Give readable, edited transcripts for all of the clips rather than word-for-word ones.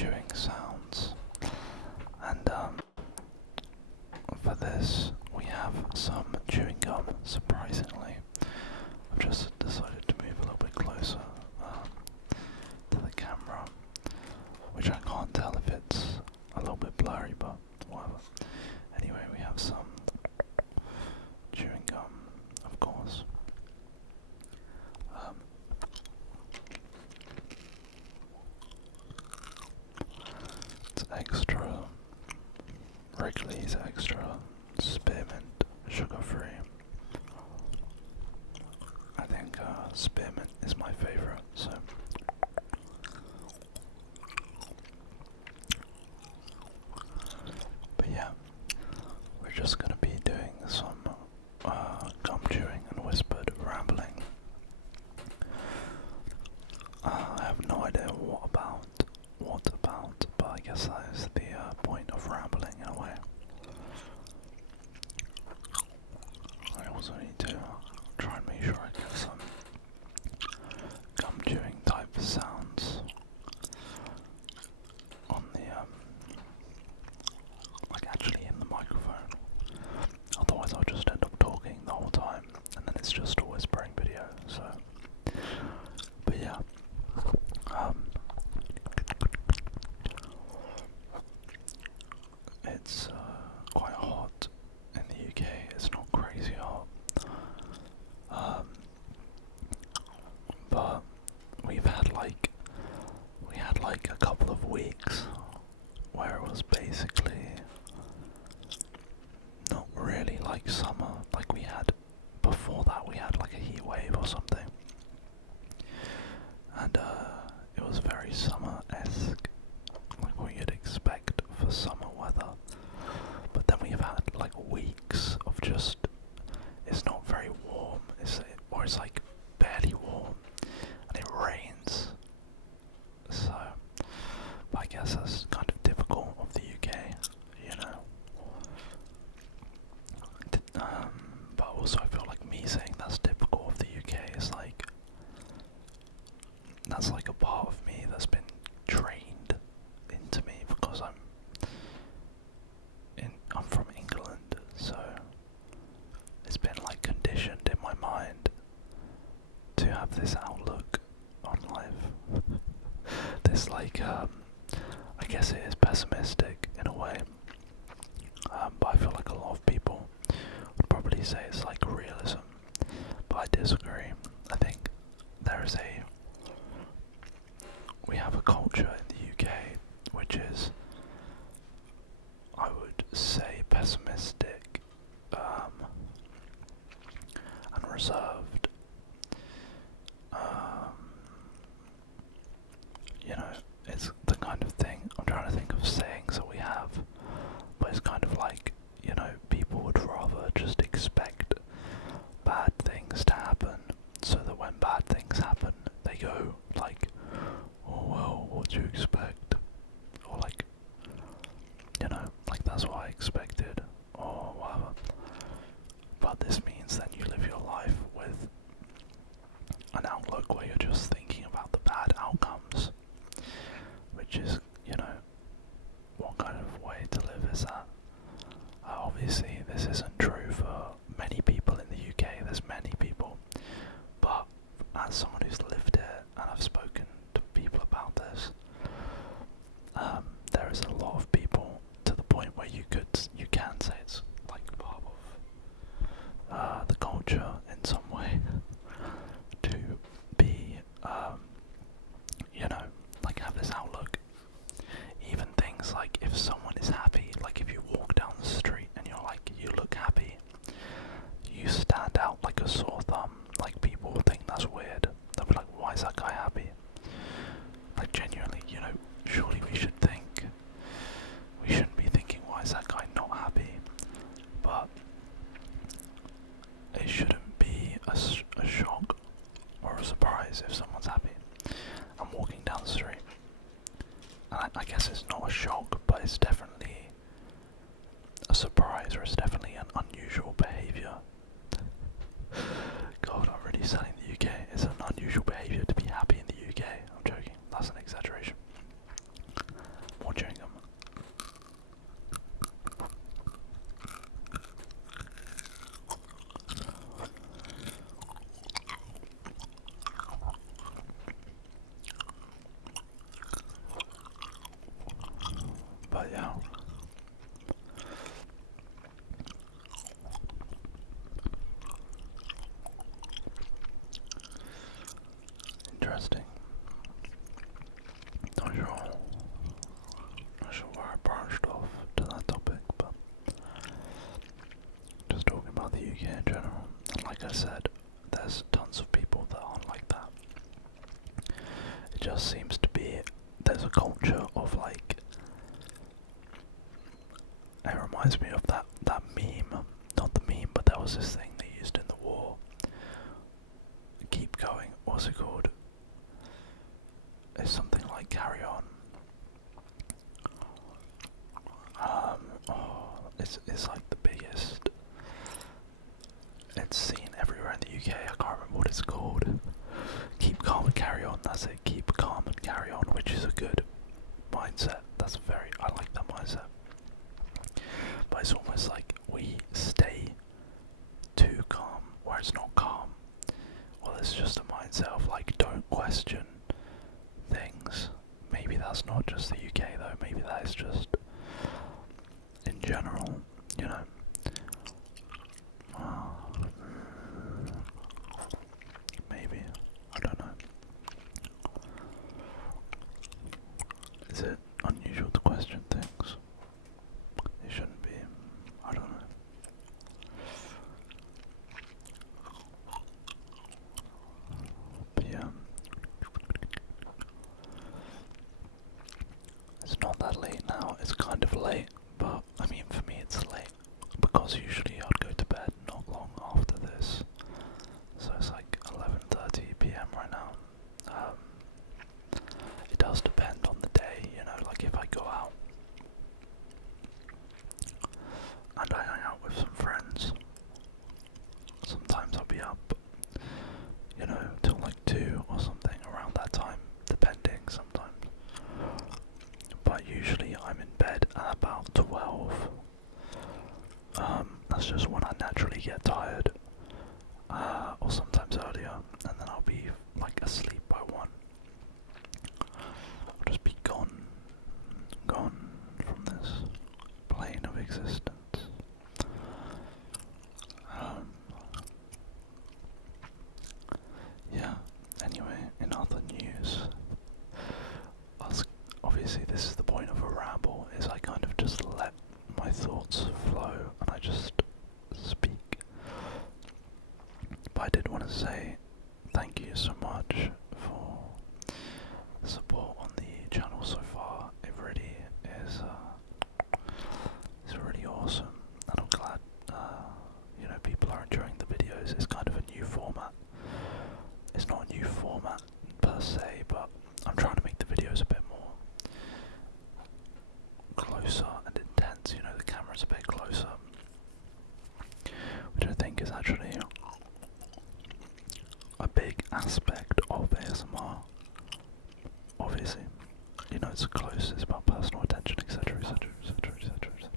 chewing sounds, and for this we have some chewing gum. Surprisingly, I've just decided to move a little bit closer to the camera, which I can't tell if it's a little bit blurry, but whatever. Anyway, we have some chewing gum, of course. It's extra, Wrigley's extra spearmint, sugar-free. I think spearmint is my favourite, so. But yeah, we're just going to be doing some gum chewing and whispered rambling. I have no idea what about, but I guess that is the point of rambling in a way. I also need to try and make sure I get some gum chewing type sounds on the like actually in the microphone. Otherwise I'll just end up talking the whole time and then it's just a whispering video, so. But yeah. It's quite hot in the UK. It's not crazy hot. But we had like a couple of weeks where it was basically not really like summer. Like we had before that, we had like a heat wave or something, and it was very summer-esque, like what you'd expect for summer weather. But then we've had like weeks of just, it's not very warm, or it's like barely warm, and it rains. So, but I guess that's kind of typical of the UK, you know. But also I feel like me saying that's typical of the UK is like, that's like a part of me that's been trained into me because I'm from England, so it's been like conditioned in my mind to have this outlook on life. This like, I guess it is pessimistic in a way, but I feel like a lot of people would probably say it's like realism, but I disagree. I think we have a culture in the UK which is, I would say, pessimistic and reserved. You know, it's the kind of thing, I'm trying to think of sayings that we have, but it's kind of like, you know, people would rather just expect bad things to happen, so that when bad things happen, they go like, oh well, what do you expect? Or like, you know, like that's what I expected, or whatever. But this means that you live your life with an outlook where you're just thinking about the bad outcomes, which is, you know, what kind of way to live is that? Obviously this isn't true for many people in the UK, there's many people, but as someone who's lived it, and I've spoken to people about this, there is a lot of people to the point where you can say it's like part of the culture in some way to be, you know, like have this outlook. Even things like if someone is happy, like if you walk down the street and you're like, you look happy, you stand out like a sore thumb. Like people will think that's weird. They'll be like, why is that guy happy? Like genuinely, you know, surely we shouldn't be thinking, why is that guy not happy? But it shouldn't be a shock or a surprise if someone's happy. I'm walking down the street, and I guess it's not a shock, but it's definitely a surprise, or it's definitely an unusual behaviour. God, I'm really selling the UK. It's an unusual behaviour to be happy in the UK. I'm joking, that's an exaggeration. But yeah. Interesting. Not sure where I branched off to that topic, but just talking about the UK in general. And like I said, there's tons of people that aren't like that. It just seems to be, there's a culture of like, it reminds me of that meme, not the meme, but there was this thing they used in the war. Keep going, what's it called? It's something like carry on. It's like the biggest. It's seen everywhere in the UK. I can't remember what it's called. Keep calm and carry on. That's it. Keep calm and carry on, which is a good mindset. I like that mindset. But it's almost like we stay too calm, where it's not calm. Well, it's just a mindset of like, don't question things. Maybe that's not just the UK though. Maybe that is just in general, you know. Maybe. I don't know. Is it unusual to question things? It shouldn't be. I don't know. But yeah. It's not that late now. It's kind of late. But, I mean, for me it's late, because usually I'd go to bed not long after this, so it's like 11:30 PM right now. It does depend on the day, you know, like if I go out and I hang out with some friends, sometimes I'll be up, you know, till like 2 or something, around that time, depending sometimes. But usually I'm in bed at about 12. That's just when I naturally get tired, or sometimes earlier, and then I'll be like asleep by 1. I'll just be gone from this plane of existence. Yeah, anyway, in other news, obviously this is the point of a ramble, is I kind of just let my thoughts flow and I just speak. But I did want to say thank you so much for the support on the channel so far. It really is it's really awesome, and I'm glad you know, people are enjoying the videos. It's kind of a new format. It's not a new format per se, but I'm trying to make the videos a bit more closer and intense, you know, the camera's a bit closer, which I think is actually a big aspect of ASMR. Obviously, you know, it's close, it's about personal attention, etc, etc, etc, etc, etc.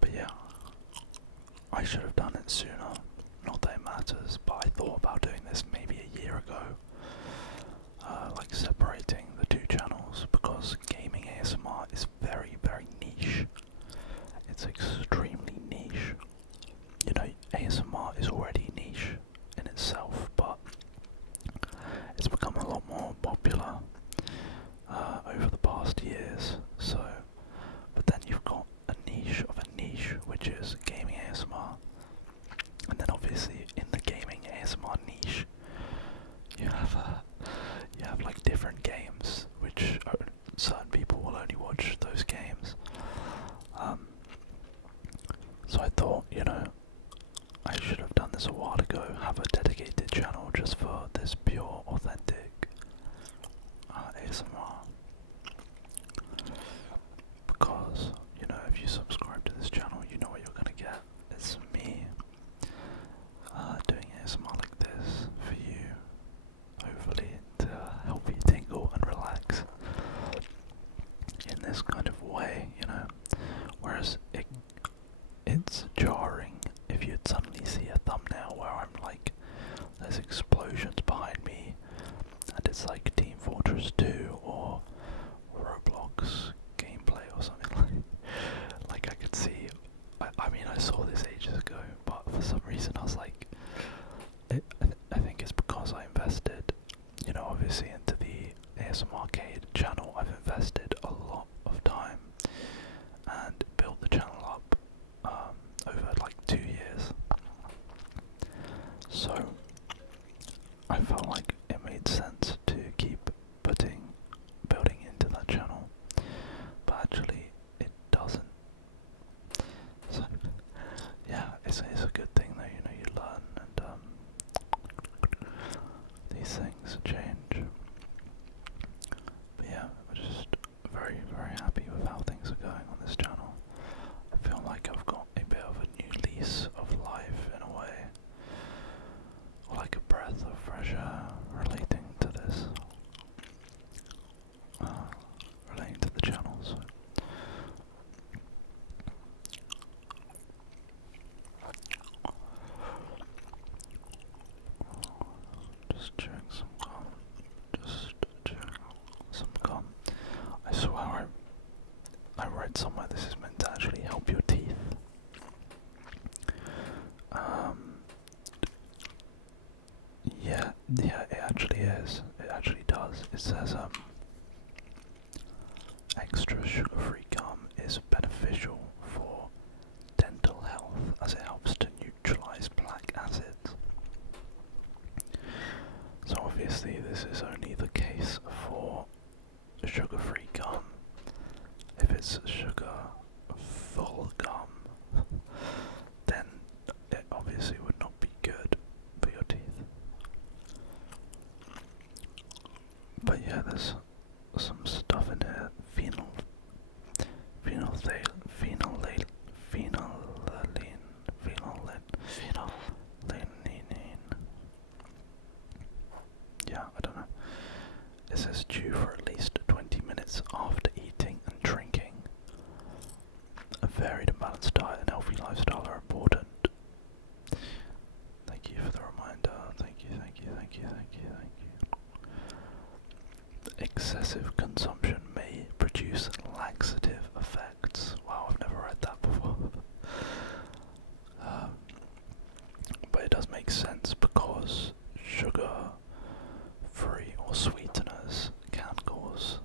But yeah, I should have done it sooner. Not that it matters, but I thought about doing this maybe a year ago. Like separating the 2 channels, because gaming ASMR is very, very niche. It's extremely niche. You know, ASMR is already niche in itself, but it's become a lot more popular over the past years. So, but then you've got a niche of a niche, which is gaming ASMR. And then obviously in the gaming ASMR niche, you have like different games, which certain people will only watch those games. So I thought, you know, I should have done this a while ago, have a dedicated channel just for this pure, authentic ASMR. Because, you know, if you subscribe to this channel, you know what you're gonna get. It's me doing ASMR like this for you, hopefully to help you tingle and relax. I felt like it made sense to keep building into that channel, but actually it doesn't. So yeah, it's a good thing though, you know, you learn and these things change. But yeah, I'm just very, very happy with how things are going on this channel. I feel like I've got a bit of a new lease of life in a way, or like a breath of fresh air relating to this, relating to the channel. So just chewing some gum. Just chewing some gum. I swear I read somewhere this is meant to actually help your teeth. Yeah, it actually is. It actually does. It says extra sugar-free gum is beneficial for dental health as it helps to neutralize plaque acids. So obviously this is only the case for sugar-free gum. If it's sugar-full gum, then it obviously would not be good for your teeth. But yeah, there's some stuff in here. Phenylalanine. Yeah, I don't know. It says chew for at least 20 minutes after eating and drinking. A varied and balanced diet and healthy lifestyle are important. Thank you for the reminder. Thank you. Excessive consumption may produce laxative effects. Wow, I've never read that before. But it does make sense because sugar-free or sweeteners can cause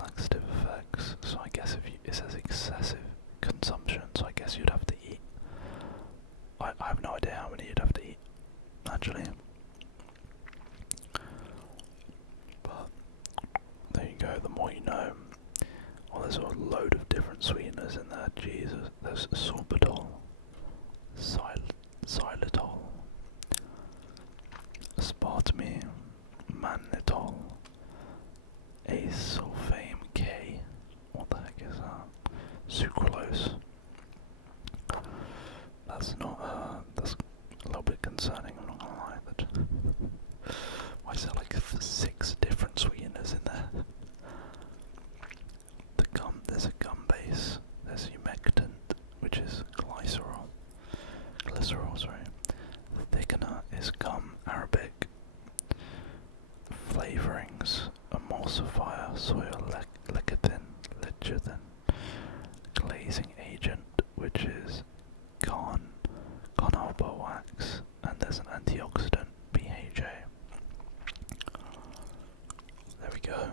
laxative effects. So I guess it says excessive consumption, so I guess you'd have to eat. I have no idea how many you'd have to eat, actually. But there you go, the more you know. Oh, there's a load of different sweeteners in there. Jesus, there's sorbitol, xylitol, aspartame, mannitol, acesulfame K. What the heck is that? Sucralose. That's not. That's a little bit concerning. I'm not gonna lie. Why is there like 6 different sweeteners in there? There's a gum base. There's humectant, which is glycerol. Sorry. The thickener is gum arabic. Flavorings: emulsifier, soy lecithin, glazing agent, which is carnauba wax, and there's an antioxidant, BHA. There we go.